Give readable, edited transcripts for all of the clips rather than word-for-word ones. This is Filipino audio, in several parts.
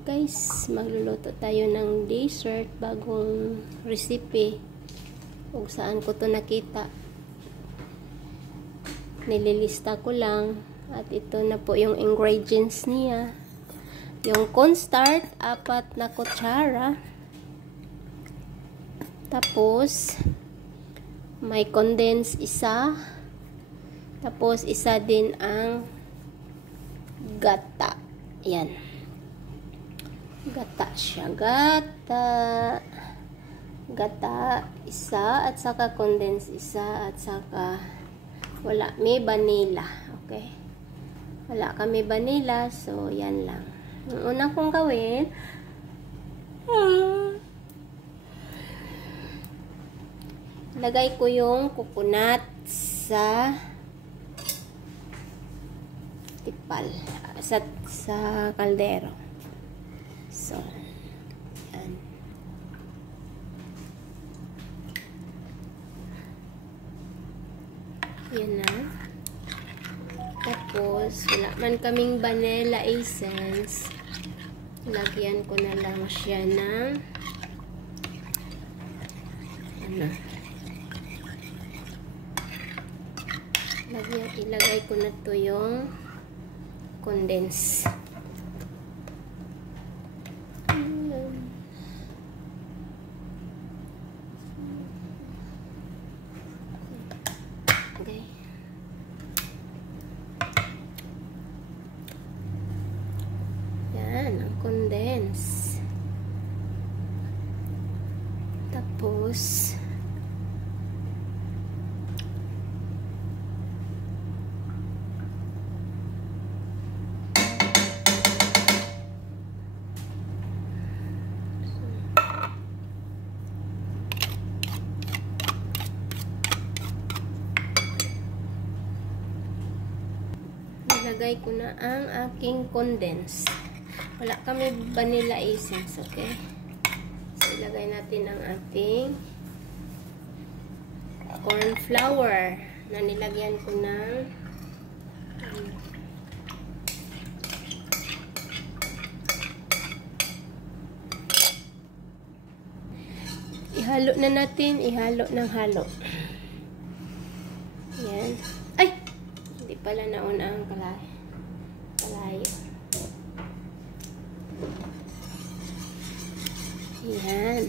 Guys, magluluto tayo ng dessert, bagong recipe. Kung saan ko to nakita. Nililista ko lang. At ito na po yung ingredients niya. Yung cornstarch, 4 na kutsara. Tapos, may condensed isa. Tapos, isa din ang gata. Yan. Gata siya. Gata, isa. At saka condensed isa. At saka, wala. May vanilla. Okay. Wala kami vanilla. So, yan lang. Ang una kong gawin, lagay ko yung coconut sa tipal. Sa kaldero. So, yan. Yan na. Tapos, wala man kaming vanilla essence. Lagyan ko na lang siya ng ilagay ko na to yung condense. Okay. Yan, ang condense. Tapos, nilagay ko na ang aking condense. Wala kami vanilla essence, okay? So, ilagay natin ang ating corn flour na nilagyan ko ng ihalo na natin, ihalo ng halo. Yan. Ay! Hindi pala nauna ang palayo. Yan.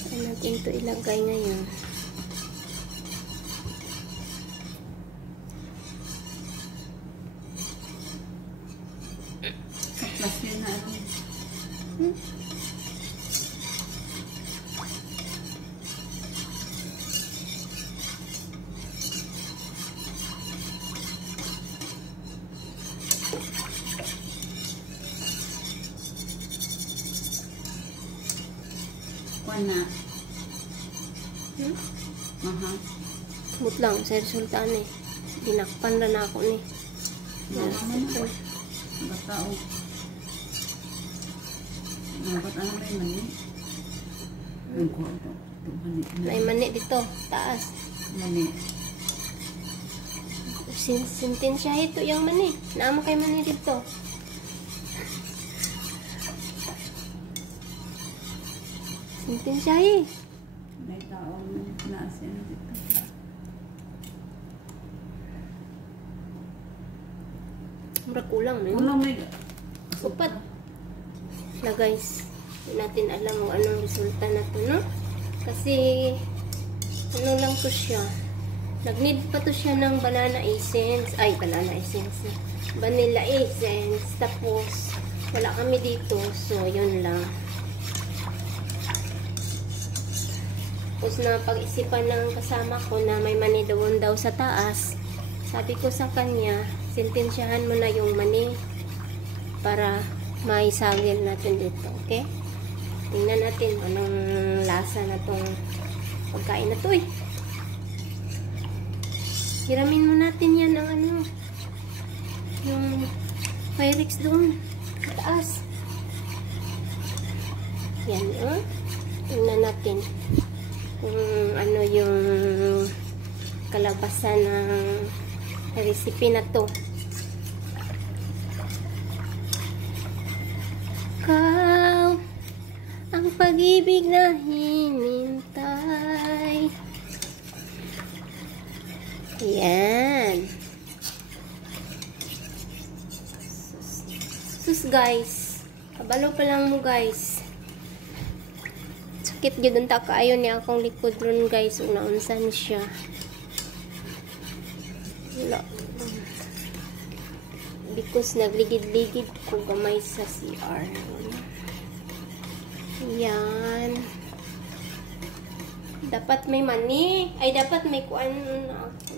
Saan natin ito ilagay ngayon? Plus yun na ano. Na. Aha. Smooth lang sa resulta ni. Dinakpan na ako ni. Batao. Nabat ano may mani? May mani dito, taas. Mani. Sintin siya ito yung mani. Naamo kay mani dito. Sintin siya eh. May taong naasin dito. Mura kulang na yun. Kulang may... Upat. Na guys, hindi natin alam kung anong resulta na to, no? Kasi, ano lang to siya. Nag-need pa to siya ng banana essence. Ay, banana essence. Vanilla essence. Tapos, wala kami dito. So, yun lang. Tapos na pag-isipan ng kasama ko na may mani daw sa taas, sabi ko sa kanya, sintensyahan mo na yung mani para maisagil natin dito, okay? Tingnan natin anong lasa na tong pagkain na to eh. Hiramin mo natin yan ang ano, yung Pyrex doon, taas. Yan, oh. Tingnan natin kung ano yung kalabasan ng recipe na to. pag-ibig na hinintay. Ayan. Sus guys. Kabalo pa lang mo guys. Sakit yun ang takaayon niya akong likod ron guys. Una-unsa ni siya. Wala. Because nagligid-ligid ko gamay sa CR. Ayan. Dapat may mani. Ay, dapat may kuan na ako.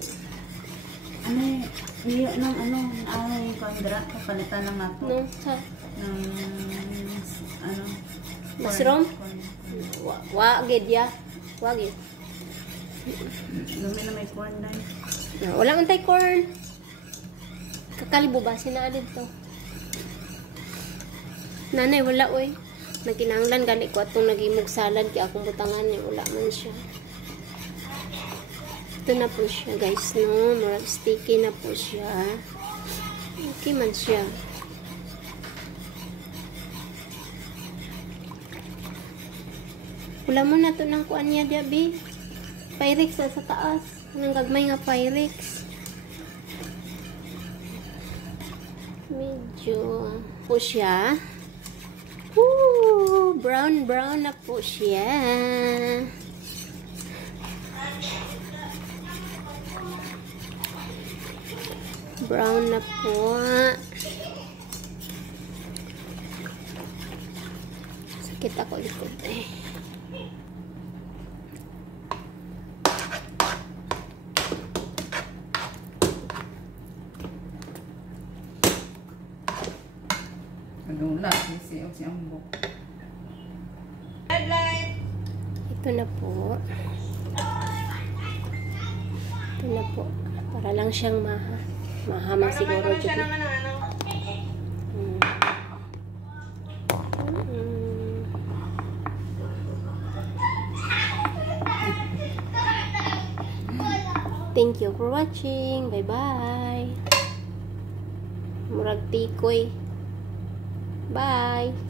Ano iyo ng yung kandra kapalitan ng nato. No, sa Ng ano? mushroom? Gid ya. Gid. Gumi na may corn na. Wala man tay corn. Kakalibo ba sinaalid to? Nanay, wala oy. Nagkinahanglan gani ko atong nagimog salad kaya akong butangan ni wala man siya. Ito na po siya guys, no? Murag sticky na po siya. Okay man siya. Wala mo na to ng kuan niya diabi. Pyrex sa taas. Nang gagmay nga Pyrex. Medyo po siya. Brown na po siya. Brown na po. Sakit ako likod eh. Nagula si Ambok. Ito na po. Ito na po. Para lang siyang mahamang siguro dyan. Thank you for watching. Bye-bye. Murag tikoy. Bye.